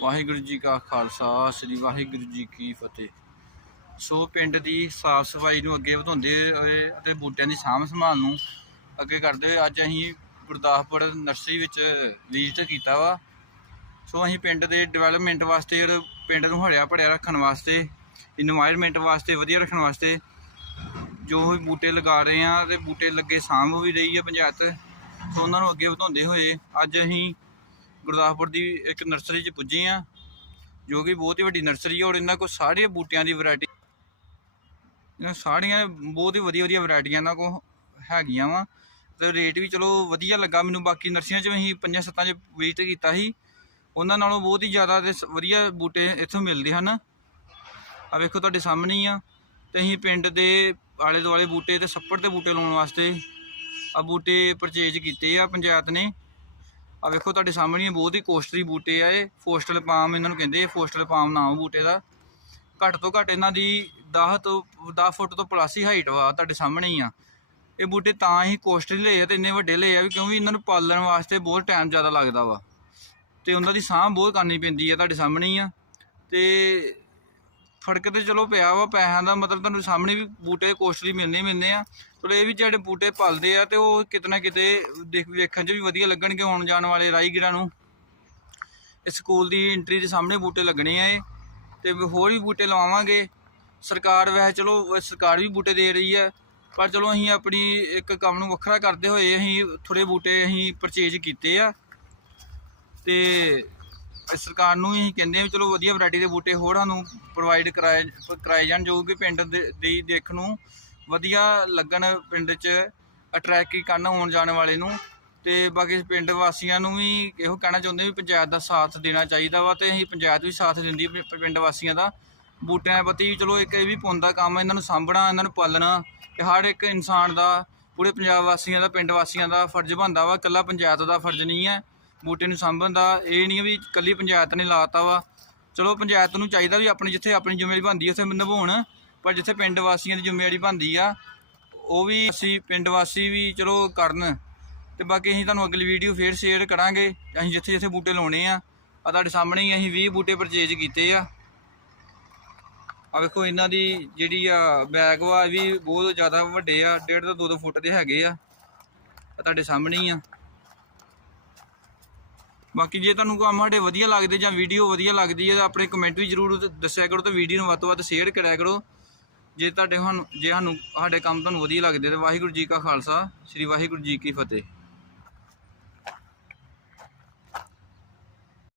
ਵਾਹਿਗੁਰੂ ਜੀ ਕਾ ਖਾਲਸਾ, ਸ੍ਰੀ ਵਾਹਿਗੁਰੂ ਜੀ ਕੀ ਫਤਿਹ। ਸੋ ਪਿੰਡ ਦੀ ਸਾਫ਼ ਸਫ਼ਾਈ ਨੂੰ ਅੱਗੇ ਵਧਾਉਂਦੇ ਹੋਏ ਅਤੇ ਬੂਟਿਆਂ ਦੀ ਸਾਂਭ ਸੰਭਾਲ ਨੂੰ ਅੱਗੇ ਕਰਦੇ ਹੋਏ ਅੱਜ ਅਸੀਂ ਗੁਰਦਾਸਪੁਰ ਨਰਸਰੀ ਵਿੱਚ ਵਿਜ਼ਿਟ ਕੀਤਾ ਵਾ। ਸੋ ਅਸੀਂ ਪਿੰਡ ਦੇ ਡਿਵੈਲਪਮੈਂਟ ਵਾਸਤੇ ਔਰ ਪਿੰਡ ਨੂੰ ਹਰਿਆ ਭਰਿਆ ਰੱਖਣ ਵਾਸਤੇ ਇਨਵਾਇਰਨਮੈਂਟ ਵਾਸਤੇ ਵਧੀਆ ਰੱਖਣ ਵਾਸਤੇ ਜੋ ਵੀ ਬੂਟੇ ਲਗਾ ਰਹੇ ਆ ਤੇ ਬੂਟੇ ਲੱਗੇ ਸਾਂਭ ਵੀ ਰਹੀ ਹੈ ਪੰਚਾਇਤ। ਸੋ ਉਹਨਾਂ ਨੂੰ ਅੱਗੇ ਵਧਾਉਂਦੇ ਹੋਏ ਅੱਜ ਅਸੀਂ ਗੁਰਦਾਸਪੁਰ ਦੀ ਇੱਕ ਨਰਸਰੀ 'ਚ ਪੁੱਜੇ ਆ, ਜੋ ਕਿ ਬਹੁਤ ਹੀ ਵੱਡੀ ਨਰਸਰੀ ਹੈ ਔਰ ਇਹਨਾਂ ਕੋਲ ਸਾਰੇ ਬੂਟਿਆਂ ਦੀ ਵੈਰਾਈਟੀ ਇਹਨਾਂ ਸਾਰੀਆਂ ਬਹੁਤ ਹੀ ਵਧੀਆ ਵਧੀਆ ਵੈਰਾਈਟੀਆਂ ਇਹਨਾਂ ਕੋਲ ਹੈਗੀਆਂ ਵਾ ਤੇ ਰੇਟ ਵੀ ਚਲੋ ਵਧੀਆ ਲੱਗਾ ਮੈਨੂੰ, ਬਾਕੀ ਨਰਸਰੀਆਂ 'ਚ ਅਸੀਂ ਪੰਜਾਂ ਸੱਤਾਂ 'ਚ ਵਿਜ਼ਿਟ ਕੀਤਾ ਸੀ। ਉਹਨਾਂ ਨਾਲੋਂ ਬਹੁਤ ਹੀ ਜ਼ਿਆਦਾ ਤੇ ਸ- ਵਧੀਆ ਬੂਟੇ ਇੱਥੋਂ ਮਿਲਦੇ ਹਨ। ਆ ਵੇਖੋ ਤੁਹਾਡੇ ਸਾਹਮਣੇ ਹੀ ਆ, ਤੇ ਅਸੀਂ ਪਿੰਡ ਦੇ ਆਲੇ ਦੁਆਲੇ ਬੂਟੇ ਤੇ ਸੱਪੜ ਦੇ ਬੂਟੇ ਲਾਉਣ ਵਾਸਤੇ ਆ ਬੂਟੇ ਪਰਚੇਜ ਕੀਤੇ ਆ, ਪੰਚਾਇਤ ਨੇ। ਆ ਵੇਖੋ, ਤੁਹਾਡੇ ਸਾਹਮਣੇ ਹੀ ਬਹੁਤ ਹੀ ਕੋਸਟਲੀ ਬੂਟੇ ਆ ਇਹ। ਫੋਸਟਲ ਪਾਮ ਇਹਨਾਂ ਨੂੰ ਕਹਿੰਦੇ ਆ ਫੋਸਟਲ ਪਾਮ ਨਾਮ ਬੂਟੇ ਦਾ। ਘੱਟ ਤੋਂ ਘੱਟ ਇਹਨਾਂ ਦੀ 10 ਤੋਂ 10 ਫੁੱਟ ਤੋਂ ਪਲੱਸ ਹੀ ਹਾਈਟ ਵਾ, ਤੁਹਾਡੇ ਸਾਹਮਣੇ ਹੀ ਆ। ਇਹ ਬੂਟੇ ਤਾਂ ਹੀ ਕੋਸਟਲੀ ਲਏ ਆ ਤੇ ਇੰਨੇ ਵੱਡੇ ਲਏ ਆ ਵੀ ਕਿਉਂਕਿ ਇਹਨਾਂ ਨੂੰ ਪਾਲਣ ਵਾਸਤੇ ਬਹੁਤ ਟਾਈਮ ਜ਼ਿਆਦਾ ਲੱਗਦਾ ਵਾ। ਤੇ ਉਹਨਾਂ ਦੀ ਸਾਂਭ ਬਹੁਤ ਕਰਨੀ ਪੈਂਦੀ ਆ, ਤੁਹਾਡੇ ਸਾਹਮਣੇ ਹੀ ਆ। ਤੇ ਫੜਕ ਤੇ ਚਲੋ ਪਿਆ ਵਾ ਪੈਸਿਆਂ ਦਾ, ਮਤਲਬ ਤੁਹਾਨੂੰ ਸਾਹਮਣੇ ਵੀ ਬੂਟੇ ਕੋਸਟਲੀ ਮਿਲਨੇ ਹੀ ਮਿਲਨੇ ਆ। ਚਲੋ ਇਹ ਵੀ ਜਿਹੜੇ ਬੂਟੇ ਪਲਦੇ ਆ ਤੇ ਉਹ ਕਿਤੇ ਨਾ ਕਿਤੇ ਦੇਖ ਵੇਖਣ 'ਚ ਵੀ ਵਧੀਆ ਲੱਗਣਗੇ ਆਉਣ ਜਾਣ ਵਾਲੇ ਰਾਹਗੀਰਾਂ ਨੂੰ। ਇਸ ਸਕੂਲ ਦੀ ਐਂਟਰੀ ਦੇ ਸਾਹਮਣੇ ਬੂਟੇ ਲੱਗਣੇ ਆ ਇਹ ਤੇ ਹੋਰ ਵੀ ਬੂਟੇ ਲਵਾਵਾਂਗੇ। ਸਰਕਾਰ ਵੈਸੇ ਚਲੋ ਸਰਕਾਰ ਵੀ ਬੂਟੇ ਦੇ ਰਹੀ ਹੈ ਪਰ ਚਲੋ ਅਸੀਂ ਆਪਣੀ ਇੱਕ ਕੰਮ ਨੂੰ ਵੱਖਰਾ ਕਰਦੇ ਹੋਏ ਅਸੀਂ ਥੋੜੇ ਬੂਟੇ ਅਸੀਂ ਪਰਚੇਜ ਕੀਤੇ ਆ। ਤੇ ਸਰਕਾਰ ਨੂੰ ਵੀ ਅਸੀਂ ਕਹਿੰਦੇ ਆ ਵੀ ਚਲੋ ਵਧੀਆ ਵੈਰਾਈਟੀ ਦੇ ਬੂਟੇ ਹੋਰ ਸਾਨੂੰ ਪ੍ਰੋਵਾਈਡ ਕਰਾਏ ਕਰਾਏ ਜਾਣ, ਜੋ ਕਿ ਪਿੰਡ ਦੇ ਦੇ ਦੇਖ ਨੂੰ ਵਧੀਆ ਲੱਗਣ ਪਿੰਡ 'ਚ ਅਟਰੈਕਟ ਕਰਨ ਆਉਣ ਜਾਣ ਵਾਲੇ ਨੂੰ। ਤੇ ਬਾਕੀ ਪਿੰਡ ਵਾਸੀਆਂ ਨੂੰ ਵੀ ਇਹੋ ਕਹਿਣਾ ਚਾਹੁੰਦੇ ਵੀ ਪੰਚਾਇਤ ਦਾ ਸਾਥ ਦੇਣਾ ਚਾਹੀਦਾ ਵਾ ਤੇ ਅਸੀਂ ਪੰਚਾਇਤ ਵੀ ਸਾਥ ਦਿੰਦੀ ਹੈ ਪਿੰਡ ਵਾਸੀਆਂ ਦਾ। ਬੂਟਿਆਂ ਪ੍ਰਤੀ ਚਲੋ ਇੱਕ ਇਹ ਵੀ ਪੁੰਨ ਕੰਮ ਇਹਨਾਂ ਨੂੰ ਸਾਂਭਣਾ, ਇਹਨਾਂ ਨੂੰ ਪਾਲਣਾ ਤੇ ਹਰ ਇੱਕ ਇਨਸਾਨ ਦਾ, ਪੂਰੇ ਪੰਜਾਬ ਵਾਸੀਆਂ ਦਾ, ਪਿੰਡ ਵਾਸੀਆਂ ਦਾ ਫਰਜ਼ ਬਣਦਾ ਵਾ, ਇਕੱਲਾ ਪੰਚਾਇਤ ਦਾ ਫਰਜ਼ ਨਹੀਂ ਹੈ ਬੂਟੇ ਨੂੰ ਸਾਂਭਣ ਦਾ, ਇਹ ਨਹੀਂ ਵੀ ਇਕੱਲੀ ਪੰਚਾਇਤ ਨੇ ਲਾਤਾ ਵਾ। ਚਲੋ ਪੰਚਾਇਤ ਨੂੰ ਚਾਹੀਦਾ ਵੀ ਆਪਣੀ ਜਿੱਥੇ ਆਪਣੀ ਜ਼ਿੰਮੇਵਾਰੀ ਬਣਦੀ ਹੈ ਉੱਥੇ ਨਿਭਾਉਣ। ਪਰ ਜਿੱਥੇ ਪਿੰਡ ਵਾਸੀਆਂ ਦੀ ਜ਼ਿੰਮੇਵਾਰੀ ਬਣਦੀ ਆ, ਉਹ ਵੀ ਅਸੀਂ ਪਿੰਡ ਵਾਸੀ ਵੀ ਚਲੋ ਕਰਨ। ਤੇ ਬਾਕੀ ਅਸੀਂ ਤੁਹਾਨੂੰ ਅਗਲੀ ਵੀਡੀਓ ਫੇਰ ਸ਼ੇਅਰ ਕਰਾਂਗੇ। ਅਸੀਂ ਜਿੱਥੇ ਜਿੱਥੇ ਬੂਟੇ ਲਾਉਣੇ ਆ ਆ ਤੁਹਾਡੇ ਸਾਹਮਣੇ ਹੀ ਅਸੀਂ 20 ਬੂਟੇ ਪਰਚੇਜ ਕੀਤੇ ਆ। ਆ ਵੇਖੋ ਇਹਨਾਂ ਦੀ ਜਿਹੜੀ ਆ ਬੈਗ ਵਾ, ਇਹ ਵੀ ਬਹੁਤ ਜ਼ਿਆਦਾ ਵੱਡੇ ਆ 1.5 ਤੋਂ 2 ਫੁੱਟ ਦੇ ਹੈਗੇ ਆ। ਤੁਹਾਡੇ ਸਾਹਮਣੇ ਹੀ ਆ। ਬਾਕੀ ਜੇ ਤੁਹਾਨੂੰ ਕੰਮ ਸਾਡੇ ਵਧੀਆ ਲੱਗਦੇ ਜਾਂ ਵੀਡੀਓ ਵਧੀਆ ਲੱਗਦੀ ਹੈ ਤਾਂ ਆਪਣੇ ਕਮੈਂਟ ਵੀ ਜਰੂਰ ਦੱਸਿਆ ਕਰੋ ਤੇ ਵੀਡੀਓ ਨੂੰ ਵੱਧ ਤੋਂ ਵੱਧ ਸ਼ੇਅਰ ਕਰਿਆ ਕਰੋ। ਜੇ ਤੁਹਾਡੇ ਸਾਨੂੰ ਜੇ ਸਾਨੂੰ ਸਾਡੇ ਕੰਮ ਤੁਹਾਨੂੰ ਵਧੀਆ ਲੱਗਦੇ ਤਾਂ ਵਾਹਿਗੁਰੂ ਜੀ ਕਾ ਖਾਲਸਾ, ਸ੍ਰੀ ਵਾਹਿਗੁਰੂ ਜੀ ਕੀ ਫਤਿਹ।